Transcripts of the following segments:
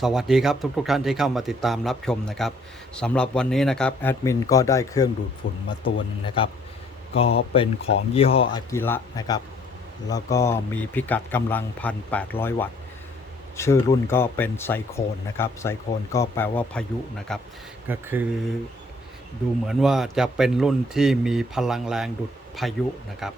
สวัสดีครับทุกทท่านที่เข้ามาติดตามรับชมนะครับสำหรับวันนี้นะครับแอดมินก็ได้เครื่องดูดฝุ่นมาตัวนึงนะครับ ก็เป็นของยี่ห้ออากิระนะครับ แล้วก็มีพิกัดกำลัง 1,800 วัตต์ ชื่อรุ่นก็เป็นไซโคนนะครับไซโคนก็แปลว่าพายุนะครับ ก็คือดูเหมือนว่าจะเป็นรุ่นที่มีพลังแรงดุดพายุนะครับ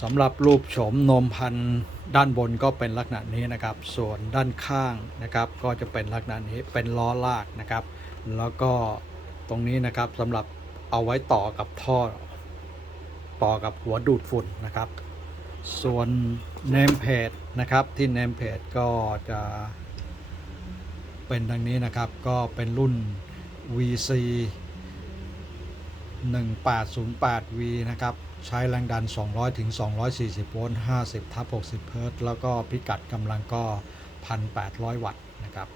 สำหรับรูปโฉมนมพันธ์ ด้านบนก็เป็นลักษณะนี้นะครับ ส่วนด้านข้างนะครับ ก็จะเป็นลักษณะนี้เป็นล้อลากนะครับ แล้วก็ตรงนี้นะครับสำหรับเอาไว้ต่อกับท่อ ต่อกับหัวดูดฝุ่นนะครับ ส่วนเนมเพจนะครับที่เนมเพจก็จะเป็นดังนี้นะครับก็เป็นรุ่น VC 1808V นะครับ ใช้แรงดัน 200 ถึง 240 โวลต์ 50 ทับ 60 เฮิรตซ์ แล้วก็พิกัดกำลังก็ 1,800 วัตต์นะครับ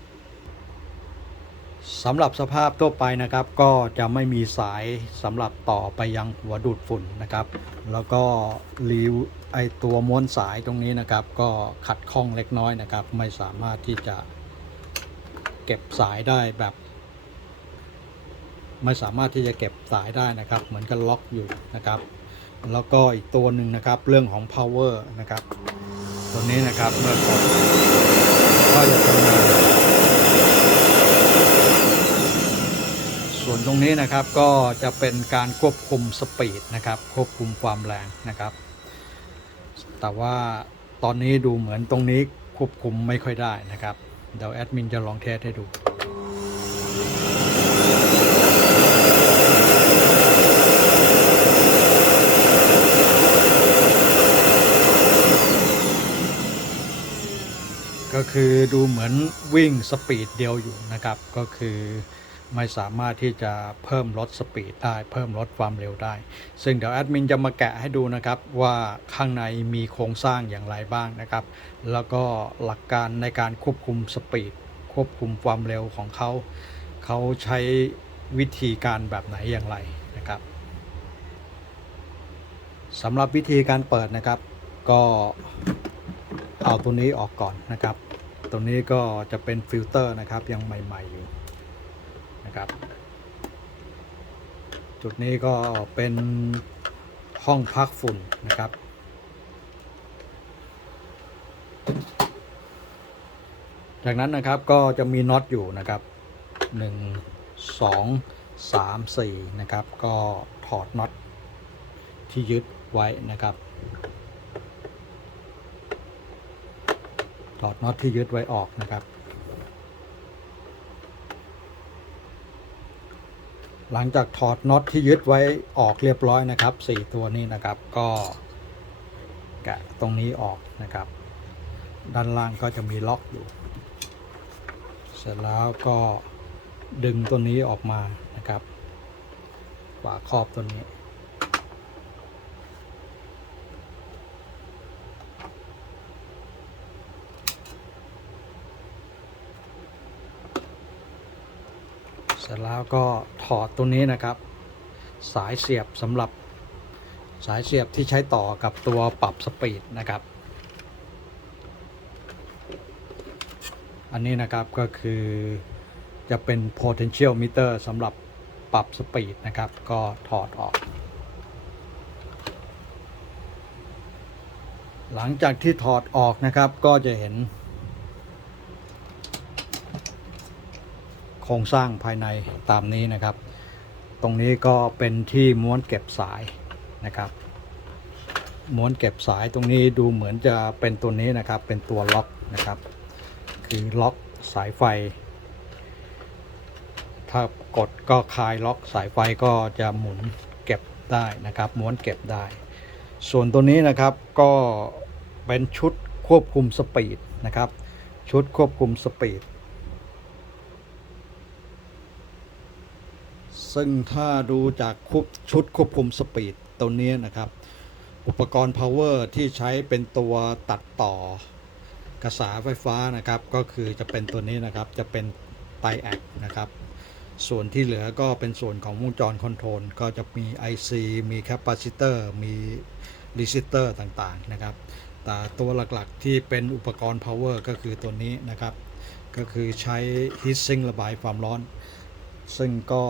สำหรับสภาพทั่วไปนะครับ ก็จะไม่มีสายสำหรับต่อไปยังหัวดูดฝุ่นนะครับ แล้วก็รีวไอตัวม้วนสายตรงนี้นะครับ ก็ขัดข้องเล็กน้อยนะครับ ไม่สามารถที่จะเก็บสายได้แบบ ไม่สามารถที่จะเก็บสายได้นะครับ เหมือนกับล็อกอยู่นะครับ แล้วก็อีกตัวหนึ่งนะครับ เรื่องของ power นะครับ ตัวนี้นะครับเมื่อกดก็จะทำงานส่วนตรงนี้นะครับก็จะเป็นการควบคุมสปีดนะครับ ควบคุมความแรงนะครับ แต่ว่าตอนนี้ดูเหมือนตรงนี้ควบคุมไม่ค่อยได้นะครับ เดี๋ยวแอดมินจะลองเทสให้ดู คือดูเหมือนวิ่งสปีดเดียวอยู่นะครับ ก็คือไม่สามารถที่จะเพิ่มลดสปีดได้ เพิ่มลดความเร็วได้ ซึ่งเดี๋ยวแอดมินจะมาแกะให้ดูนะครับว่าข้างในมีโครงสร้างอย่างไรบ้างนะครับ แล้วก็หลักการในการควบคุมสปีดควบคุมความเร็วของเขา เขาใช้วิธีการแบบไหนอย่างไรนะครับสำหรับวิธีการเปิดนะครับ ก็เอาตัวนี้ออกก่อนนะครับ ตัวนี้ก็จะเป็นฟิลเตอร์นะครับยังใหม่ ๆ อยู่นะครับ จุดนี้ก็เป็นห้องพักฝุ่นนะครับจากนั้นนะครับก็จะมีน็อตอยู่นะครับ 1 2 3 4 นะครับ ก็ถอดน็อตที่ยึดไว้นะครับ ถอดน็อตที่ยึดไว้ออกนะครับ หลังจากถอดน็อตที่ยึดไว้ออกเรียบร้อยนะครับ 4 ตัวนี้นะครับก็แกะตรงนี้ออกนะครับ ด้านล่างก็จะมีล็อกอยู่ เสร็จแล้วก็ดึงตัวนี้ออกมานะครับฝาครอบตัวนี้ ร็จแล้วก็ถอดตัวนี้นะครับ สายเสียบสำหรับสายเสียบที่ใช้ต่อกับตัวปรับสปีดนะครับ อันนี้นะครับก็คือจะเป็น potential meter สำหรับปรับสปีดนะครับ ก็ถอดออก หลังจากที่ถอดออกนะครับก็จะเห็น ครงสร้างภายในตามนี้นะครับ ตรงนี้ก็เป็นที่ม้วนเก็บสายนะครับ ม้วนเก็บสายตรงนี้ดูเหมือนจะเป็นตัวนี้นะครับ เป็นตัวล็อกนะครับ คือล็อกสายไฟ ถ้ากดก็คลายล็อกสายไฟก็จะหมุนเก็บได้นะครับ ม้วนเก็บได้ ส่วนตัวนี้นะครับก็เป็นชุดควบคุมสปีดนะครับ ชุดควบคุมสปีด ซึ่งถ้าดูจากคุบชุดควบคุมสปีดตัวนี้นะครับ อุปกรณ์ power ที่ใช้เป็นตัวตัดต่อกระแสไฟฟ้านะครับ ก็คือจะเป็นตัวนี้นะครับจะเป็นไตแอคนะครับ ส่วนที่เหลือก็เป็นส่วนของวงจรคอนโทรลก็จะมี IC มีแคปซิเตอร์มีรีสิสเตอร์ต่างๆนะครับ แต่ตัวหลักๆที่เป็นอุปกรณ์ power ก็คือตัวนี้นะครับ ก็คือใช้ฮีทซิงระบายความร้อน ซึ่งก็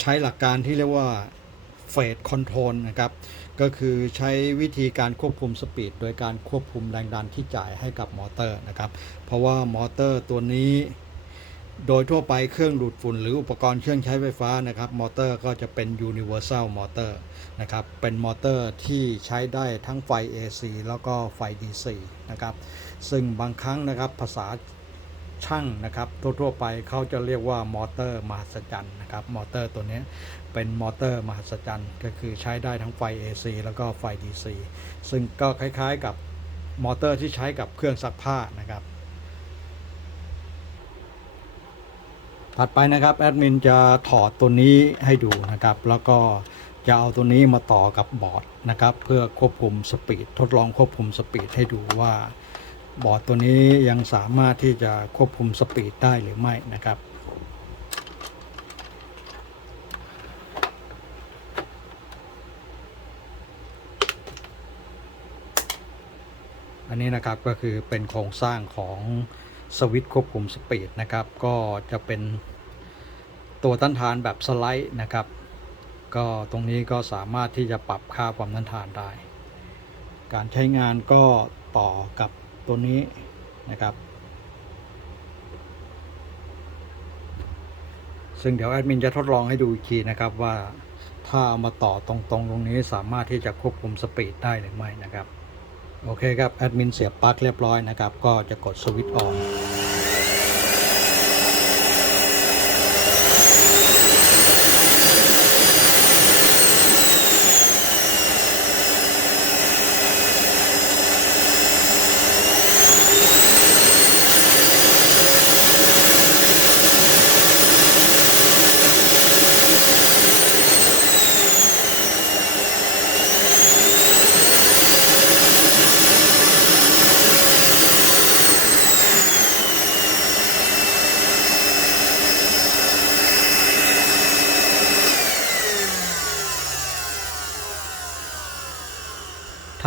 ใช้หลักการที่เรียกว่าเฟสคอนโทรลนะครับ ก็คือใช้วิธีการควบคุมสปีดโดยการควบคุมแรงดันที่จ่ายให้กับมอเตอร์นะครับ เพราะว่ามอเตอร์ตัวนี้ โดยทั่วไปเครื่องดูดฝุ่นหรืออุปกรณ์เครื่องใช้ไฟฟ้านะครับ มอเตอร์ก็จะเป็น universal motor นะครับ เป็นมอเตอร์ที่ใช้ได้ทั้งไฟ AC แล้วก็ไฟ DC นะครับ ซึ่งบางครั้งนะครับภาษา ช่างนะครับทั่วๆไปเขาจะเรียกว่ามอเตอร์มหัศจรรย์นะครับมอเตอร์ตัวนี้เป็นมอเตอร์มหัศจรรย์ก็คือใช้ได้ทั้งไฟ AC แล้วก็ไฟ DC ซึ่งก็คล้ายๆกับมอเตอร์ที่ใช้กับเครื่องซักผ้านะครับ ถัดไปนะครับแอดมินจะถอดตัวนี้ให้ดูนะครับ แล้วก็จะเอาตัวนี้มาต่อกับบอร์ดนะครับ เพื่อควบคุมสปีดทดลองควบคุมสปีดให้ดูว่า บอร์ดตัวนี้ยังสามารถที่จะควบคุมสปีดได้หรือไม่นะครับอันนี้นะครับก็คือเป็นโครงสร้างของสวิตช์ควบคุมสปีดนะครับ ก็จะเป็นตัวต้านทานแบบสไลด์นะครับ ก็ตรงนี้ก็สามารถที่จะปรับค่าความต้านทานได้ การใช้งานก็ต่อกับ ตัวนี้นะครับ ซึ่งเดี๋ยวแอดมินจะทดลองให้ดูอีกทีนะครับว่าถ้าเอามาต่อตรงๆตรงนี้สามารถที่จะควบคุมสปีดได้หรือไม่นะครับ โอเคครับแอดมินเสียบปลั๊กเรียบร้อยนะครับ ก็จะกดสวิตช์ออน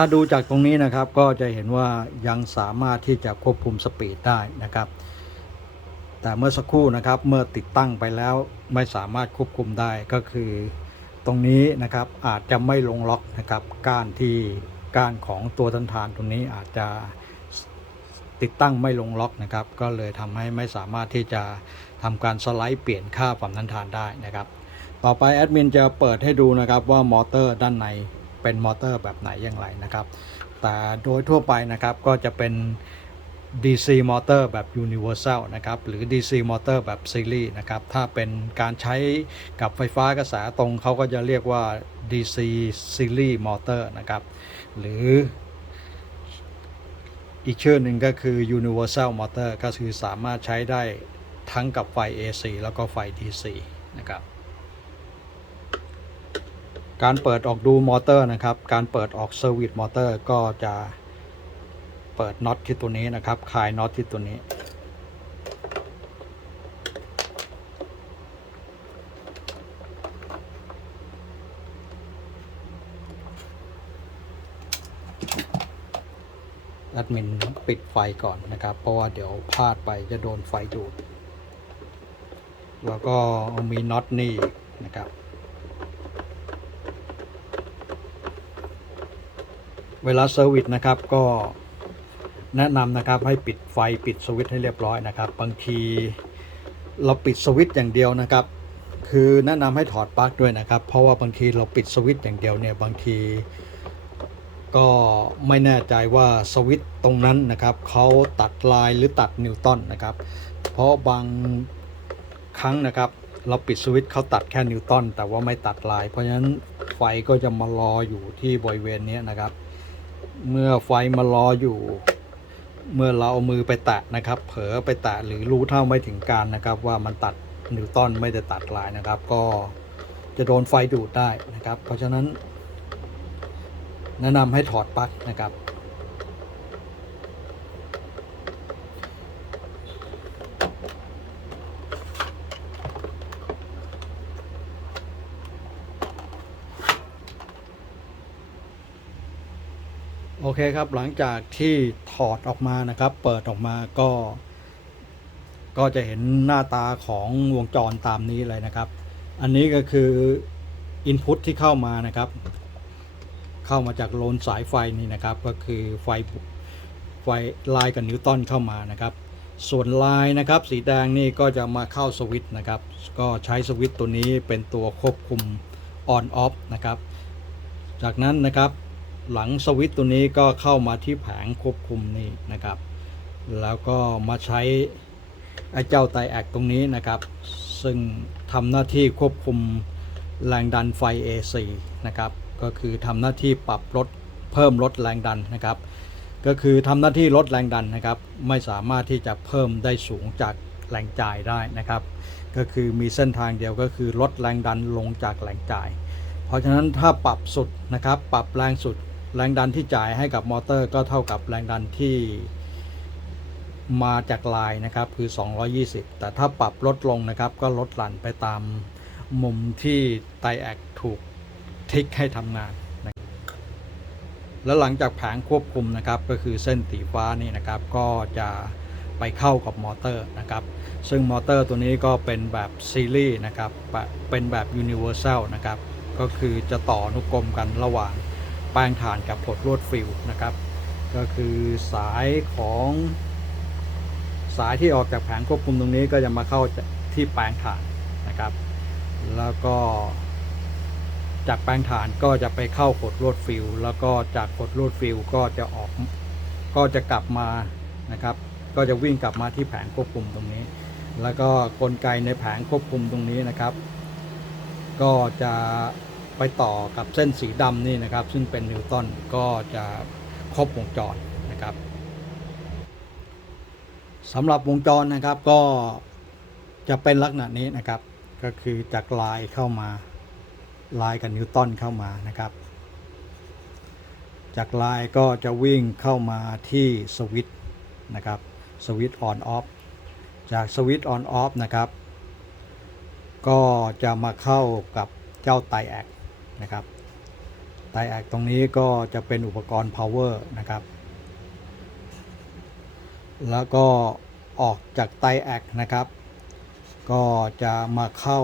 ถ้าดูจากตรงนี้นะครับก็จะเห็นว่ายังสามารถที่จะควบคุมสปีดได้นะครับ แต่เมื่อสักครู่นะครับเมื่อติดตั้งไปแล้วไม่สามารถควบคุมได้ก็คือ ตรงนี้นะครับอาจจะไม่ลงล็อกนะครับก้านที่ก้านของตัวทันทานตรงนี้อาจจะติดตั้งไม่ลงล็อกนะครับ ก็เลยทำให้ไม่สามารถที่จะทำการสไลด์เปลี่ยนค่าความทันทานได้นะครับ ต่อไปแอดมินจะเปิดให้ดูนะครับว่ามอเตอร์ด้านใน เป็นมอเตอร์แบบไหนอย่างไรนะครับ แต่โดยทั่วไปนะครับก็จะเป็น DC มอเตอร์แบบ Universal นะครับ หรือ DC มอเตอร์แบบซีรีส์นะครับ ถ้าเป็นการใช้กับไฟฟ้ากระแสตรงเขาก็จะเรียกว่า DC Series Motor นะครับ หรืออีกชื่อหนึ่งก็คือ Universal Motor ก็คือสามารถใช้ได้ทั้งกับไฟ AC แล้วก็ไฟ DC นะครับ การเปิดออกดูมอเตอร์นะครับ การเปิดออกเซอร์วิสมอเตอร์ก็จะเปิดน็อตที่ตัวนี้นะครับคลายน็อตที่ตัวนี้ แอดมินปิดไฟก่อนนะครับ เพราะว่าเดี๋ยวพลาดไปจะโดนไฟดูด แล้วก็มีน็อตนี่นะครับ เวลาเซอร์วิสนะครับก็แนะนำนะครับให้ปิดไฟปิดสวิตช์ให้เรียบร้อยนะครับ บางทีเราปิดสวิตช์อย่างเดียวนะครับ คือแนะนำให้ถอดปลั๊กด้วยนะครับ เพราะว่าบางทีเราปิดสวิตช์อย่างเดียวเนี่ยบางทีก็ไม่แน่ใจว่าสวิตช์ตรงนั้นนะครับเขาตัดลายหรือตัดนิวตันนะครับ เพราะบางครั้งนะครับ เราปิดสวิตช์เขาตัดแค่นิวตันแต่ว่าไม่ตัดลาย เพราะฉะนั้นไฟก็จะมารออยู่ที่บริเวณนี้นะครับ เมื่อไฟมารออยู่ เมื่อเราเอามือไปแตะนะครับ เผลอไปแตะหรือรู้เท่าไม่ถึงการนะครับ ว่ามันตัดนิวตันไม่ได้ตัดลายนะครับ ก็จะโดนไฟดูดได้นะครับ เพราะฉะนั้น แนะนำให้ถอดปลั๊กนะครับ เคครับหลังจากที่ถอดออกมานะครับ เปิดออกมาก็ ก็จะเห็นหน้าตาของวงจรตามนี้เลยนะครับ อันนี้ก็คือ Input ที่เข้ามานะครับ เข้ามาจากโลนสายไฟนี่นะครับ ก็คือไฟไฟลายกับนิวตันเข้ามานะครับ ส่วนลายนะครับ สีแดงนี่ก็จะมาเข้าสวิตช์นะครับ ก็ใช้สวิตช์ตัวนี้เป็นตัวควบคุม on off นะครับ จากนั้นนะครับ หลังสวิตตัวนี้ก็เข้ามาที่แผงควบคุมนี่นะครับ แล้วก็มาใช้ไอ้เจ้าไตแอกตรงนี้นะครับ ซึ่งทำหน้าที่ควบคุมแรงดันไฟ AC นะครับ ก็คือทำหน้าที่ปรับลดเพิ่มลดแรงดันนะครับ ก็คือทำหน้าที่ลดแรงดันนะครับ ไม่สามารถที่จะเพิ่มได้สูงจากแรงจ่ายได้นะครับ ก็คือมีเส้นทางเดียวก็คือลดแรงดันลงจากแรงจ่าย เพราะฉะนั้นถ้าปรับสุดนะครับ ปรับแรงสุด แรงดันที่จ่ายให้กับมอเตอร์ก็เท่ากับแรงดันที่มาจากลายนะครับคือ 220 แต่ถ้าปรับลดลงนะครับก็ลดหลั่นไปตามมุมที่ไตแอกถูกทิกให้ทำงานนะแล้วหลังจากแผงควบคุมนะครับก็คือเส้นสีฟ้านี่นะครับ ก็จะไปเข้ากับมอเตอร์นะครับ ซึ่งมอเตอร์ตัวนี้ก็เป็นแบบซีรีส์นะครับ เป็นแบบ Universal นะครับ ก็คือจะต่อนุกรมกันระหว่าง แปลงถ่านกับผดลวดฟิลนะครับ ก็คือสายของสายที่ออกจากแผงควบคุมตรงนี้ก็จะมาเข้าที่แปลงถ่านนะครับ แล้วก็ จากแปลงถ่านก็จะไปเข้าขดลวดฟิลแล้วก็จากขดลวดฟิลก็จะออกก็จะกลับมานะครับ ก็จะวิ่งกลับมาที่แผงควบคุมตรงนี้ แล้วก็กลไกในแผงควบคุมตรงนี้นะครับ ก็จะ ไปต่อกับเส้นสีดำนี่นะครับ ซึ่งเป็นนิวตันก็จะครบวงจรนะครับสำหรับวงจรนะครับก็จะเป็นลักษณะนี้นะครับ ก็คือจากลายเข้ามาลายกับนิวตันเข้ามานะครับ จากลายก็จะวิ่งเข้ามาที่สวิตช์นะครับสวิตช์ออนออฟจากสวิตช์ออนออฟนะครับ ก็จะมาเข้ากับเจ้าไตแอก นะครับไตแอกตรงนี้ก็จะเป็นอุปกรณ์ power นะครับ แล้วก็ออกจากไตแอกนะครับ ก็จะมาเข้า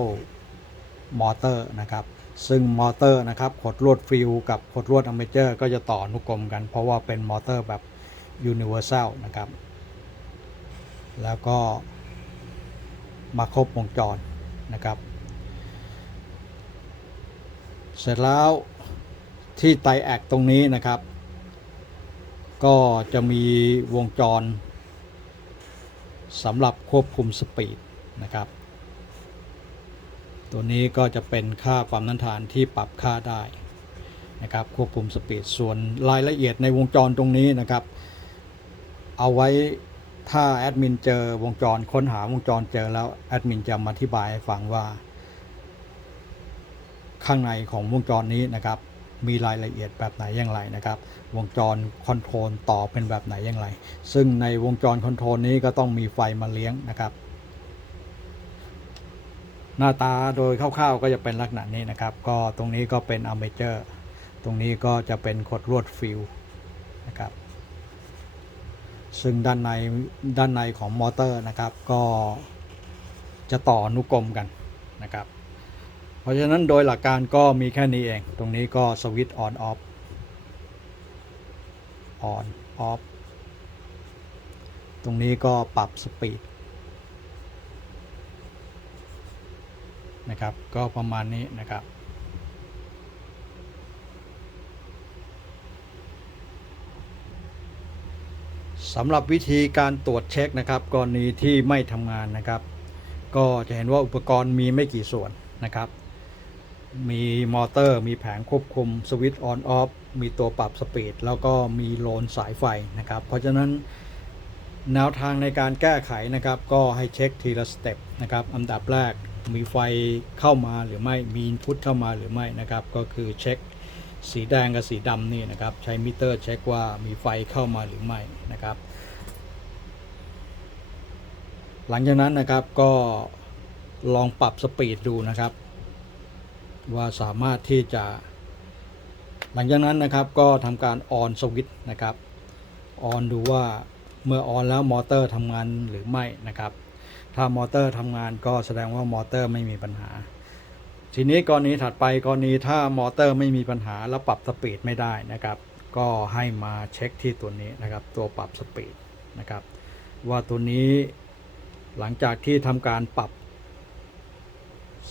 มอเตอร์นะครับ ซึ่งมอเตอร์นะครับขดลวดฟิลกับขดลวดอเมเจอร์ ก็จะต่ออนุกรมกัน เพราะว่าเป็นมอเตอร์แบบ Universal นะครับ แล้วก็มาครบวงจรนะครับ เสร็จแล้วที่ไตแอกตรงนี้นะครับ ก็จะมีวงจรสำหรับควบคุมสปีดนะครับ ตัวนี้ก็จะเป็นค่าความต้านทานที่ปรับค่าได้นะครับควบคุมสปีดส่วนรายละเอียดในวงจรตรงนี้นะครับ เอาไว้ถ้าแอดมินเจอวงจรค้นหาวงจรเจอแล้วแอดมินจะมาอธิบายให้ฟังว่า ข้างในของวงจรนี้นะครับ มีรายละเอียดแบบไหนอย่างไรนะครับ วงจรคอนโทรลต่อเป็นแบบไหนอย่างไร ซึ่งในวงจรคอนโทรลนี้ก็ต้องมีไฟมาเลี้ยงนะครับ หน้าตาโดยคร่าวๆก็จะเป็นลักษณะนี้นะครับ ก็ตรงนี้ก็เป็นอ r เมเจอร์ตรงนี้ก็จะเป็นขดลวดฟิลนะครับซึ่งด้านในด้านในของมอเตอร์นะครับ ก็จะต่อนุกรมกันนะครับ ราะฉะนั้นโดยหลักการก็มีแค่นี้เอง ตรงนี้ก็สวิตช์ออนออฟออนออฟตรงนี้ก็ปรับสปีดนะครับ ก็ประมาณนี้นะครับ สำหรับวิธีการตรวจเช็คนะครับ กรณีที่ไม่ทำงานนะครับ ก็จะเห็นว่าอุปกรณ์มีไม่กี่ส่วนนะครับ มีมอเตอร์มีแผงควบคุมสวิตช์ออนออฟมีตัวปรับสปีดแล้วก็มีโลนสายไฟนะครับ เพราะฉะนั้นแนวทางในการแก้ไขนะครับ ก็ให้เช็คทีละสเต็ปนะครับอันดับแรกมีไฟเข้ามาหรือไม่มีอินพุตเข้ามาหรือไม่นะครับ ก็คือเช็คสีแดงกับสีดำนี่นะครับ ใช้มิเตอร์เช็คว่ามีไฟเข้ามาหรือไม่นะครับ หลังจากนั้นนะครับก็ลองปรับสปีดดูนะครับ ว่าสามารถที่จะ หลังจากนั้นนะครับก็ทำการออนสวิตช์นะครับออนดูว่าเมื่อออนแล้วมอเตอร์ทำงานหรือไม่นะครับ ถ้ามอเตอร์ทำงานก็แสดงว่ามอเตอร์ไม่มีปัญหา ทีนี้กรณีถัดไปกรณีถ้ามอเตอร์ไม่มีปัญหาแล้วปรับสปีดไม่ได้นะครับ ก็ให้มาเช็คที่ตัวนี้นะครับ ตัวปรับสปีดนะครับ ว่าตัวนี้หลังจากที่ทำการปรับ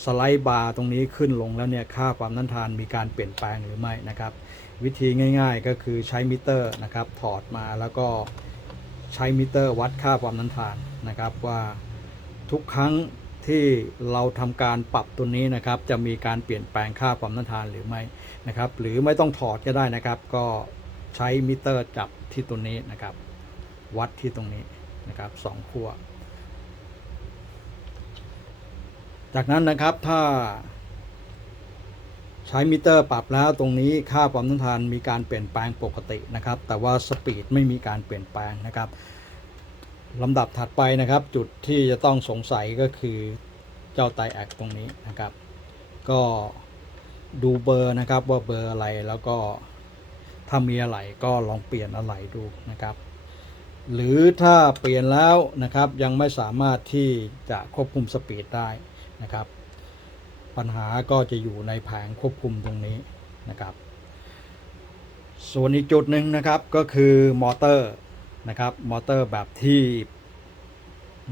สไลด์บาร์ตรงนี้ขึ้นลงแล้วเนี่ยค่าความต้านทานมีการเปลี่ยนแปลงหรือไม่นะครับ วิธีง่าย ๆ ก็คือใช้มิเตอร์นะครับถอดมาแล้วก็ใช้มิเตอร์วัดค่าความต้านทานนะครับว่าทุกครั้งที่เราทำการปรับตัวนี้นะครับจะมีการเปลี่ยนแปลงค่าความต้านทานหรือไม่นะครับ หรือไม่ต้องถอดก็ได้นะครับ ก็ใช้มิเตอร์จับที่ตัวนี้นะครับ วัดที่ตรงนี้นะครับสองขั้ว จากนั้นนะครับถ้า ใช้มิเตอร์ปรับแล้วตรงนี้ค่าความต้านทานมีการเปลี่ยนแปลงปกตินะครับ แต่ว่าสปีดไม่มีการเปลี่ยนแปลงนะครับลำดับถัดไปนะครับ จุดที่จะต้องสงสัยก็คือเจ้าไตแอคตรงนี้นะครับ ก็ดูเบอร์นะครับว่าเบอร์อะไรแล้วก็ถ้ามีอะไรก็ลองเปลี่ยนอะไรดูนะครับ หรือถ้าเปลี่ยนแล้วนะครับยังไม่สามารถที่จะควบคุมสปีดได้ นะครับ ปัญหาก็จะอยู่ในแผงควบคุมตรงนี้นะครับ ส่วนอีกจุดหนึ่งนะครับก็คือมอเตอร์นะครับมอเตอร์แบบที่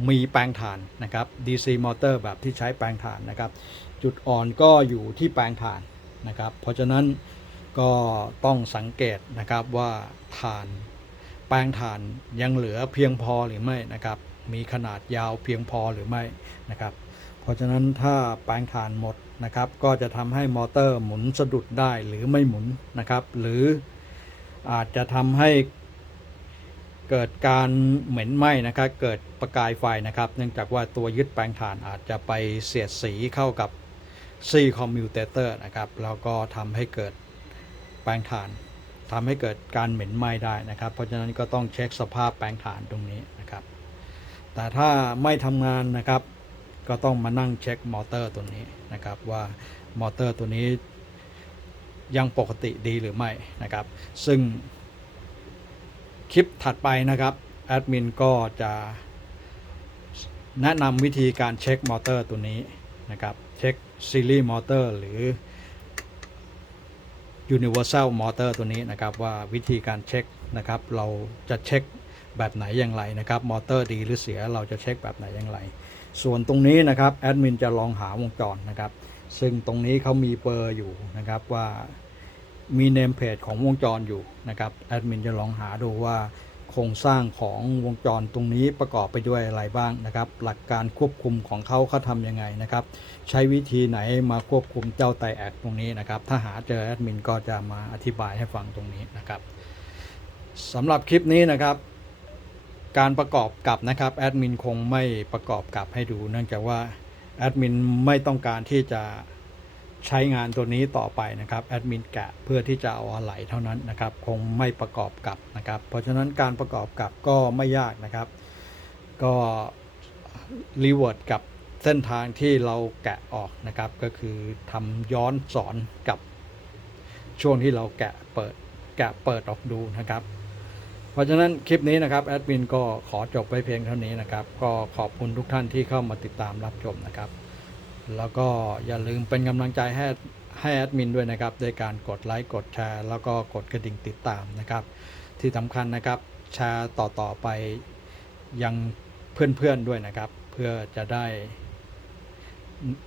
มีแปลงถ่านนะครับ DC มอเตอร์แบบที่ใช้แปลงถ่านนะครับ จุดอ่อนก็อยู่ที่แปลงถ่านนะครับ เพราะฉะนั้นก็ต้องสังเกตนะครับว่าถ่านแปลงถ่านยังเหลือเพียงพอหรือไม่นะครับ มีขนาดยาวเพียงพอหรือไม่นะครับ เพราะฉะนั้นถ้าแปลงถ่านหมดนะครับ ก็จะทำให้มอเตอร์หมุนสะดุดได้หรือไม่หมุนนะครับ หรืออาจจะทำให้เกิดการเหม็นไหม้นะครับ เกิดประกายไฟนะครับ เนื่องจากว่าตัวยึดแปลงถ่านอาจจะไปเสียดสีเข้ากับซีคอมมิวเตเตอร์นะครับ แล้วก็ทำให้เกิดแปลงถ่านทำให้เกิดการเหม็นไหม้ได้นะครับ เพราะฉะนั้นก็ต้องเช็คสภาพแปลงถ่านตรงนี้นะครับ แต่ถ้าไม่ทำงานนะครับ ก็ต้องมานั่งเช็คมอเตอร์ตัวนี้นะครับว่ามอเตอร์ตัวนี้ยังปกติดีหรือไม่นะครับ ซึ่งคลิปถัดไปนะครับแอดมินก็จะแนะนำวิธีการเช็คมอเตอร์ตัวนี้นะครับเช็คซีรีส์มอเตอร์หรือ Universal Motor ตัวนี้นะครับว่าวิธีการเช็คนะครับเราจะเช็คแบบไหนอย่างไรนะครับมอเตอร์ดีหรือเสียเราจะเช็คแบบไหนอย่างไร ส่วนตรงนี้นะครับแอดมินจะลองหาวงจรนะครับ ซึ่งตรงนี้เขามีเบอร์อยู่นะครับว่ามีเนมเพจของวงจรอยู่นะครับแอดมินจะลองหาดูว่าโครงสร้างของวงจรตรงนี้ประกอบไปด้วยอะไรบ้างนะครับ หลักการควบคุมของเขาเขาทำยังไงนะครับ ใช้วิธีไหนมาควบคุมเจ้าไตแอกตรงนี้นะครับ ถ้าหาเจอแอดมินก็จะมาอธิบายให้ฟังตรงนี้นะครับสำหรับคลิปนี้นะครับ การประกอบกับนะครับแอดมินคงไม่ประกอบกับให้ดู เนื่องจากว่าแอดมินไม่ต้องการที่จะใช้งานตัวนี้ต่อไปนะครับแอดมินแกะเพื่อที่จะเอาอะไหล่เท่านั้นนะครับ คงไม่ประกอบกับนะครับ เพราะฉะนั้นการประกอบกับก็ไม่ยากนะครับ ก็รีเวิร์ดกับเส้นทางที่เราแกะออกนะครับ ก็คือทำย้อนสอนกับช่วงที่เราแกะเปิดแกะเปิดออกดูนะครับ เพราะฉะนั้นคลิปนี้นะครับแอดมินก็ขอจบไว้เพียงเท่านี้นะครับ ก็ขอบคุณทุกท่านที่เข้ามาติดตามรับชมนะครับ แล้วก็อย่าลืมเป็นกำลังใจให้ให้แอดมินด้วยนะครับโดยการกดไลค์กดแชร์ แล้วก็กดกระดิ่งติดตามนะครับ ที่สำคัญนะครับแชร์ต่อๆไปยังเพื่อนๆด้วยนะครับ เพื่อจะได้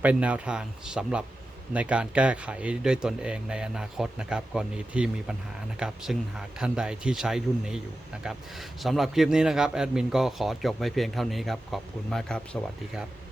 เป็นแนวทางสำหรับ ในการแก้ไขด้วยตนเองในอนาคตนะครับกรณีที่มีปัญหานะครับ ซึ่งหากท่านใดที่ใช้รุ่นนี้อยู่นะครับสำหรับคลิปนี้นะครับแอดมินก็ขอจบไว้เพียงเท่านี้ครับ ขอบคุณมากครับ สวัสดีครับ